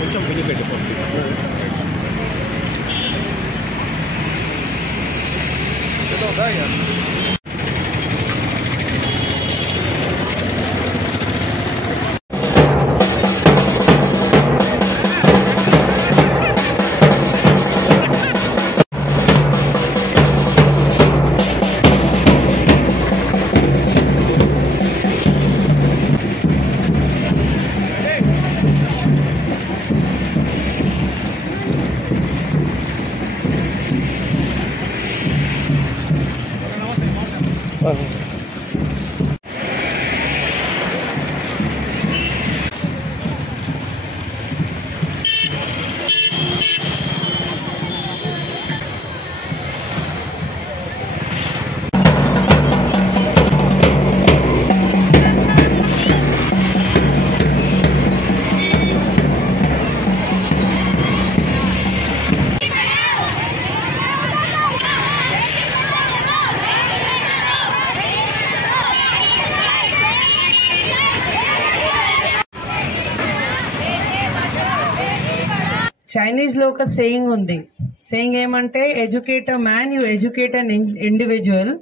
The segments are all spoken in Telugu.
కొంచెం బిల్లు పెట్టుకోండి. చైనీస్ లో ఒక సేయింగ్ ఉంది. సేయింగ్ ఏమంటే, educate a man you educate an individual,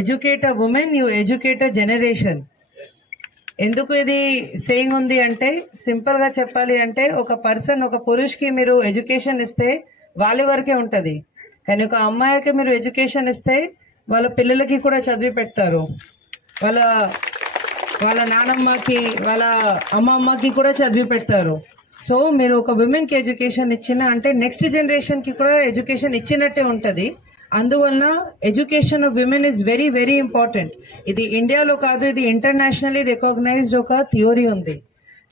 educate a women you educate a generation. ఎందుకు ఇది సేయింగ్ ఉంది అంటే, సింపుల్ గా చెప్పాలి అంటే, ఒక పర్సన్, ఒక పురుషుకి మీరు ఎడ్యుకేషన్ ఇస్తే వాళ్ళ వరకే ఉంటది, కానీ ఒక అమ్మాయికి మీరు ఎడ్యుకేషన్ ఇస్తే వాళ్ళ పిల్లలకి కూడా చదివి పెడతారు, వాళ్ళ నానమ్మకి వాళ్ళ అమ్మమ్మకి కూడా చదివి పెడతారు. సో మీరు ఒక విమెన్ కి ఎడ్యుకేషన్ ఇచ్చిన అంటే నెక్స్ట్ జనరేషన్ కి కూడా ఎడ్యుకేషన్ ఇచ్చినట్టే ఉంటది. అందువలన education of women is very very important. ఇది ఇండియాలో కాదు, ఇది ఇంటర్నేషనల్లీ రికగ్నైజ్డ్ ఒక థియరీ ఉంది.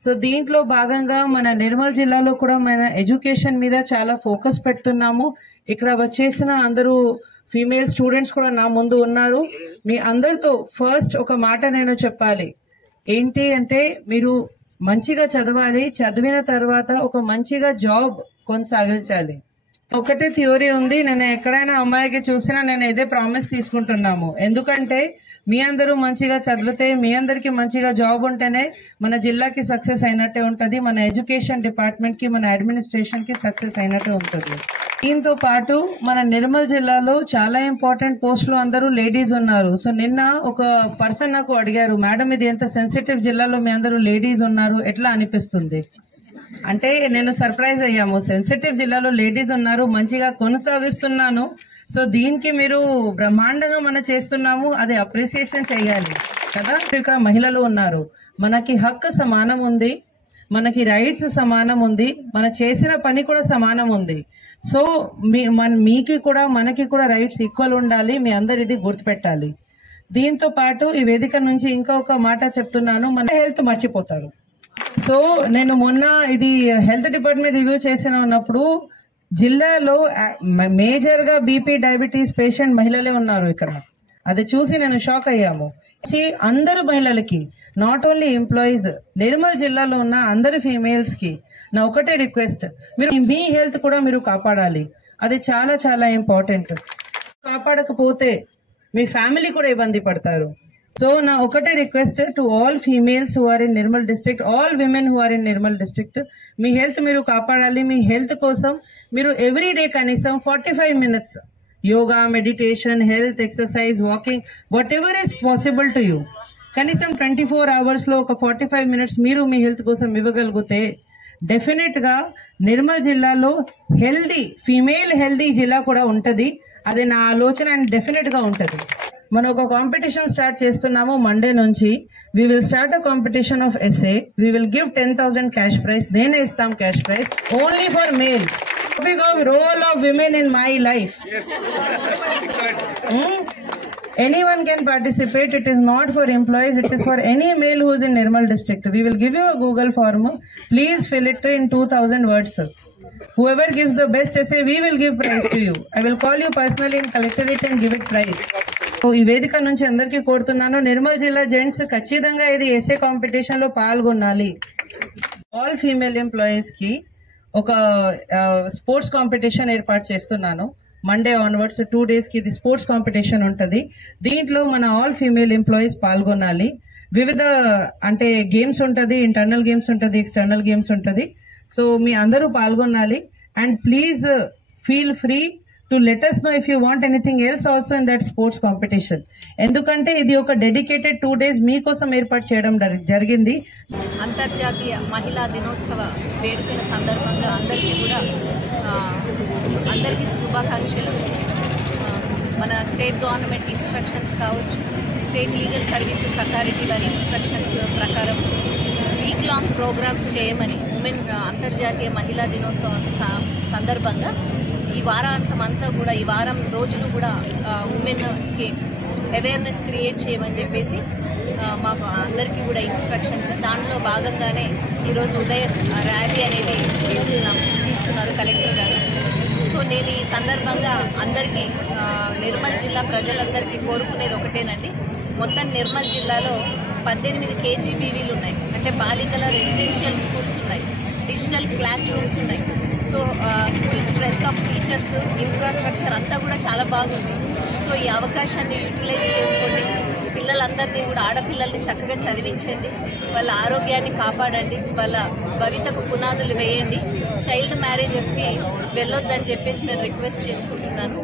సో దీంట్లో భాగంగా మన నిర్మల్ జిల్లాలో కూడా మన ఎడ్యుకేషన్ మీద చాలా ఫోకస్ పెడుతున్నాము. ఇక్కడ వచ్చేసిన అందరూ ఫీమేల్ స్టూడెంట్స్ కూడా నా ముందు ఉన్నారు. మీ అందరితో ఫస్ట్ ఒక మాట నేను చెప్పాలి. ఏంటి అంటే, మీరు మంచిగా చదవాలి, చదివిన తర్వాత ఒక మంచిగా జాబ్ కొనసాగించాలి. ఒకటే థియరీ ఉంది, నేను ఎక్కడైనా అమ్మాయికి చూసినా నేను ఇదే ప్రామిస్ తీసుకుంటున్నాము. ఎందుకంటే మీ అందరూ మంచిగా చదివితే, మీ అందరికి మంచిగా జాబ్ ఉంటేనే మన జిల్లాకి సక్సెస్ అయినట్టే ఉంటది, మన ఎడ్యుకేషన్ డిపార్ట్మెంట్ కి, మన అడ్మినిస్ట్రేషన్ కి సక్సెస్ అయినట్టే ఉంటది. దీంతో పాటు మన నిర్మల్ జిల్లాలో చాలా ఇంపార్టెంట్ పోస్టులు అందరూ లేడీస్ ఉన్నారు. సో నిన్న ఒక పర్సన్ నాకు అడిగారు, మేడం ఇది ఎంత సెన్సిటివ్ జిల్లాలో మీ అందరూ లేడీస్ ఉన్నారు, ఎట్లా అనిపిస్తుంది అంటే, నేను సర్ప్రైజ్ అయ్యాము. సెన్సిటివ్ జిల్లాలో లేడీస్ ఉన్నారు, మంచిగా కొనసాగిస్తున్నాను. సో దీనికి మీరు బ్రహ్మాండంగా మనం చేస్తున్నాము, అది అప్రిసియేషన్ చేయాలి కదా. ఇక్కడ మహిళలు ఉన్నారు, మనకి హక్కు సమానం ఉంది, మనకి రైట్స్ సమానం ఉంది, మన చేసిన పని కూడా సమానం ఉంది. సో మీకు కూడా మనకి కూడా రైట్స్ ఈక్వల్ ఉండాలి, మీ అందరు ఇది గుర్తుపెట్టాలి. దీంతో పాటు ఈ వేదిక నుంచి ఇంకొక మాట చెప్తున్నాను, మన హెల్త్ మర్చిపోతారు. సో నేను మొన్న ఇది హెల్త్ డిపార్ట్మెంట్ రివ్యూ చేసినప్పుడు జిల్లాలో మేజర్ గా బీపీ డయాబెటీస్ పేషెంట్ మహిళలే ఉన్నారు ఇక్కడ. అది చూసి నేను షాక్ అయ్యాము. అందరు మహిళలకి, నాట్ ఓన్లీ ఎంప్లాయీస్, నిర్మల్ జిల్లాలో ఉన్న అందరు ఫీమేల్స్ కి నా ఒకటే రిక్వెస్ట్, మీరు మీ హెల్త్ కూడా మీరు కాపాడాలి. అది చాలా చాలా ఇంపార్టెంట్. కాపాడకపోతే మీ ఫ్యామిలీ కూడా ఇబ్బంది పడతారు. సో నా ఒకటే request to all females who are in Nirmal district, all women who are in Nirmal district, మీ హెల్త్ మీరు కాపాడాలి. మీ హెల్త్ కోసం మీరు ఎవ్రీ డే కనీసం 45 minutes yoga, meditation, health exercise, walking, what ever is possible to you, కనీసం 24 hours లో ఒక 45 minutes మీరు మీ హెల్త్ కోసం ఇవ్వగలిగితే డెఫినెట్ గా నిర్మల్ జిల్లాలో ఫీమేల్ హెల్దీ జిల్లా కూడా ఉంటది. అది నా ఆలోచన, అండ్ డెఫినెట్ గా ఉంటది. మనం ఒక కాంపిటీషన్ స్టార్ట్ చేస్తున్నాము మండే నుంచి. We will start a competition of essay. We will give 10,000 cash prize. నేనే ఇస్తాం cash prize only for male. Topic of role of women in my life. Anyone can participate. It is not for employees. It is for any male who is in Nirmal district. We will give you a Google form. Please fill it in 2,000 words. Whoever gives the best essay, we will give prize to you. I will call you personally in collectorate and give it prize. So ఈ వేదిక నుంచి అందరికీ కోరుతున్నాను, నిర్మల్ జిల్లా జెంట్స్ ఖచ్చితంగా ఇది ఎస్ఏ కాంపిటీషన్ లో పాల్గొనాలి. ఆల్ ఫీమేల్ ఎంప్లాయీస్ కి ఒక స్పోర్ట్స్ కాంపిటీషన్ ఏర్పాటు చేస్తున్నాను. మండే ఆన్వర్డ్స్ 2 days కి ఇది స్పోర్ట్స్ కాంపిటీషన్ ఉంటది. దీంట్లో మన ఆల్ ఫీమేల్ ఎంప్లాయీస్ పాల్గొనాలి. వివిధ అంటే గేమ్స్ ఉంటది, ఇంటర్నల్ గేమ్స్ ఉంటది, ఎక్స్టర్నల్ గేమ్స్ ఉంటది. సో మీ అందరూ పాల్గొనాలి. And please feel free to let us know if you want anything else also in that sports competition. ఎందుకంటే ఇది ఒక డెడికేటెడ్ 2 days మీకోసం ఏర్పాటు చేయడం జరిగింది. అంతర్జాతీయ మహిళా దినోత్సవ వేడుకల సందర్భంగా అందరికీ శుభాకాంక్షలు. మన స్టేట్ గవర్నమెంట్ ఇన్స్ట్రక్షన్స్ కావచ్చు, స్టేట్ లీగల్ సర్వీసెస్ అథారిటీ వారి ఇన్స్ట్రక్షన్స్ ప్రకారం వీక్ లాంగ్ ప్రోగ్రామ్స్ చేయమని ఉమెన్ అంతర్జాతీయ మహిళా దినోత్సవం సందర్భంగా ఈ వారాంతం అంతా కూడా, ఈ వారం రోజులు కూడా ఉమెన్కి అవేర్నెస్ క్రియేట్ చేయమని చెప్పేసి మాకు అందరికీ కూడా ఇన్స్ట్రక్షన్స్. దాంట్లో భాగంగానే ఈరోజు ఉదయం ర్యాలీ అనేది తీస్తున్నారు కలెక్టర్ గారు. సో నేను ఈ సందర్భంగా అందరికీ నిర్మల్ జిల్లా ప్రజలందరికీ కోరుకునేది ఒకటేనండి. మొత్తం నిర్మల్ జిల్లాలో 18 KGBVలు ఉన్నాయి, అంటే బాలికల రెసిడెన్షియల్ స్కూల్స్ ఉన్నాయి, డిజిటల్ క్లాస్ రూమ్స్ ఉన్నాయి. So strength of teachers, infrastructure అంతా కూడా చాలా బాగుంది. సో ఈ అవకాశాన్ని యూటిలైజ్ చేసుకోండి. పిల్లలందరినీ కూడా, ఆడపిల్లల్ని చక్కగా చదివించండి, వాళ్ళ ఆరోగ్యాన్ని కాపాడండి, వాళ్ళ భవితకు పునాదులు వేయండి. చైల్డ్ మ్యారేజెస్కి వెళ్ళొద్దని చెప్పేసి నేను రిక్వెస్ట్ చేసుకుంటున్నాను.